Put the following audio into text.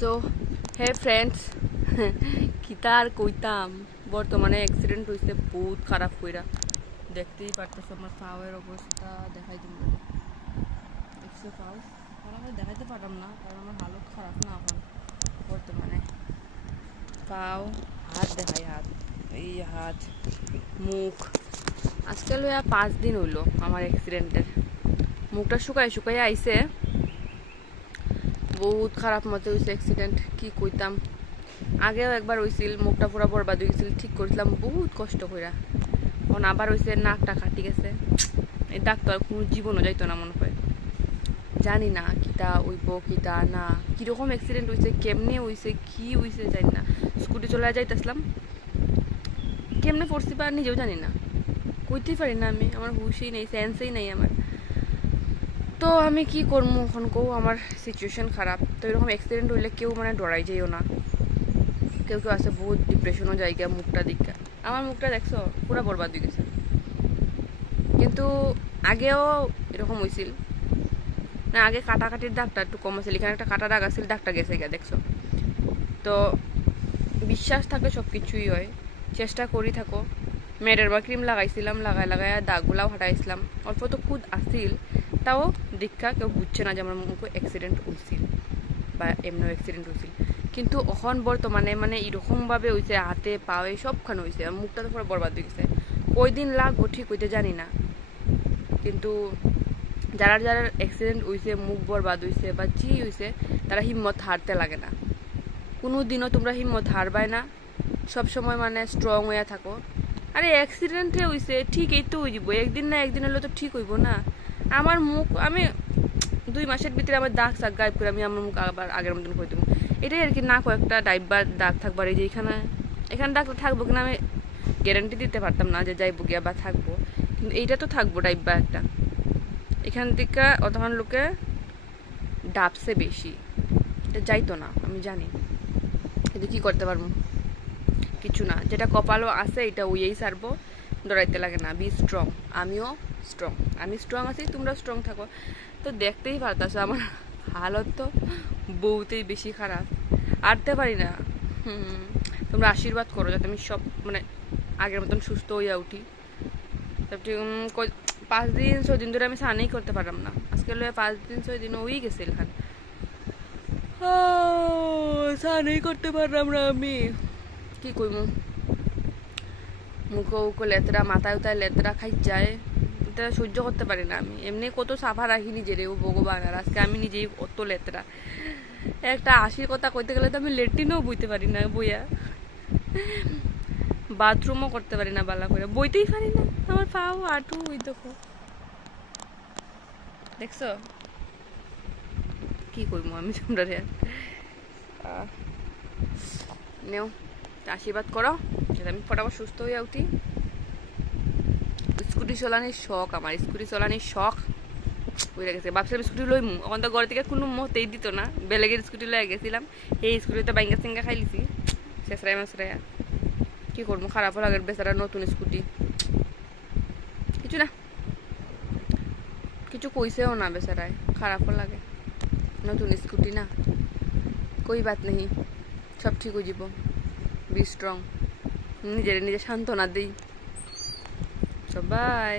So hey friends কিতার কইতাম বর্তমানে accident হয়েছে বহুত খারাপ কইরা দেখতেই পারতেছ আমার পাওয়ের অবস্থা দেখাই দিব দেখছো পাও খারাপ দেখাইতে পারলাম না কারণ আমার হালত খারাপ না এখন বর্তমানে পাও হাত দেখাই হাত এই হাত মুখ আজকাল 5 দিন হইলো আমার অ্যাক্সিডেন্টের মুখটা শুকাই শুকাই আইছে বহুত খারাপ মতো হয়েছে অ্যাক্সিডেন্ট কি কইতাম আগেও একবার হয়েছিল মুখটা পুরা বরবাদ হয়ে গেছিল ঠিক করেছিলাম বহুত কষ্ট কইরা এখন আবার হয়েছে নাকটা কাটি গেছে এই দাগ তো আর কোনো জীবনও যাইতো না মনে হয় জানি না কিটা উইব কিটা না কিরকম অ্যাক্সিডেন্ট হয়েছে কেমনে হয়েছে কি হয়েছে জানি না স্কুটি চলে যাইতেছিলাম কেমনে পড়ছি বা নিজেও জানি না কইতেই পারি না আমি আমার হুশই নেই সেন্সই নেই আমার তো আমি কি করবো এখন কো আমার সিচুয়েশন খারাপ তো এরকম অ্যাক্সিডেন্ট হইলে কেউ মানে ডরাই যাইও না কেউ কেউ আছে বহুত ডিপ্রেশনও জায়গা মুখটা দিকা আমার মুখটা দেখছো পুরো বরবাদ হয়ে গেছে কিন্তু আগেও এরকম হয়েছিল না আগে কাটাকাটির দাগটা একটু কম আছিল এখানে একটা কাটা দাগ আছিল দাগটা গেছে গিয়া দেখছো তো বিশ্বাস থাকে সব কিছুই হয় চেষ্টা করি থাকো মেডারবা ক্রিম লাগাইছিলাম লাগাই লাগাই দাগগুলাও হাঁটাইছিলাম অল্প তো খুদ আসিল তাও দীক্ষা কেউ বুঝছে না যে আমার মুখে অ্যাক্সিডেন্ট হয়েছিল বা এমনিও অ্যাক্সিডেন্ট হয়েছিল কিন্তু এখন বর্তমানে মানে এরকমভাবে হয়েছে হাতে পায়ে সবখানে হয়েছে মুখটা তো পুরো বরবাদ হয়ে গেছে ওই দিন লাগবো ঠিক হইতে জানি না কিন্তু যারা যারা অ্যাক্সিডেন্ট হয়েছে মুখ বরবাদ হয়েছে বা যি হয়েছে তারা হিম্মত হারতে লাগে না কোনো দিনও তোমরা হিম্মত হারবাই না সবসময় মানে স্ট্রং হয়ে থাকো আরে অ্যাক্সিডেন্টে হয়েছে ঠিক এই তো হয়ে যাব একদিন না একদিন হলে তো ঠিক হইব না আমার মুখ আমি 2 মাসের ভিতরে আমার দাগ সাগ গায়েব করে আমি আমার মুখ আবার আগের মতন করে দেবো এটাই আর কি না কয়েকটা ডাইবার দাগ থাকবার এই যে এখানে দাগ থাকবো কিনা আমি গ্যারান্টি দিতে পারতাম না যে যাইবো গিয়া বা থাকবো কিন্তু এইটা তো থাকবো ডাইবা একটা এখান থেকে অতক্ষণ লোকে ডাবসে বেশি এটা যাইতো না আমি জানি কিন্তু কি করতে পারবো কিছু না যেটা কপালও আছে এটা ওইই সারবো ডরাইতে লাগে না বি স্ট্রং আমিও স্ট্রং আমি স্ট্রং আছি তোমরা স্ট্রং থাকো তো দেখতেই পারতাছো আমার হালত তো বহুতেই বেশি খারাপ আরতে পারি না তোমরা আশীর্বাদ করো যাতে আমি সব মানে আগের মতন সুস্থ হইয়া উঠি 5 দিন 6 দিন ধরে আমি স্নানই করতে পারলাম না আজকে 5 দিন 6 দিন ওই গেছে এখানে স্নানই করতে পারলাম না আমি কি কইমু মুখো লেতরা মাথায় উঠায় লেতরা খাই যায় এটা সহ্য করতে পারি না আমি এমনি কত সাফা রাখি নিজের ভগবান আর আজকে আমি নিজেই অত লেতরা একটা হাসির কথা কইতে গেলে তো আমি লেট্রিনও বইতে পারি না বইয়া বাথরুমও করতে পারি না বালা করে বইতেই পারি না আমার পাও আটু ওই দেখো দেখছো কি করবো আমি তোমরা নেও আশীর্বাদ করো যাতে আমি ফটাফট সুস্থ হয়ে উঠি স্কুটি চলানির শখ আমার স্কুটি চলানির শখ হয়ে গেছে ভাবছিলাম স্কুটি লইমু এখন তো ঘর থেকে কোনো মতেই দিত না বেলেগের স্কুটি লয়ে গেছিলাম এই স্কুটিতে বাইঙ্গা সিঙ্গা খাইলিছি শেষরাই মাসরাইয়া কি করবো খারাপও লাগে বেচারা নতুন স্কুটি কিছু না কিছু কইছেও না বেচারায় খারাপও লাগে নতুন স্কুটি না কই বাত নেই সব ঠিক হয়ে যাব বি স্ট্রং নিজের নিজে সান্ত্বনা দিই সবাই।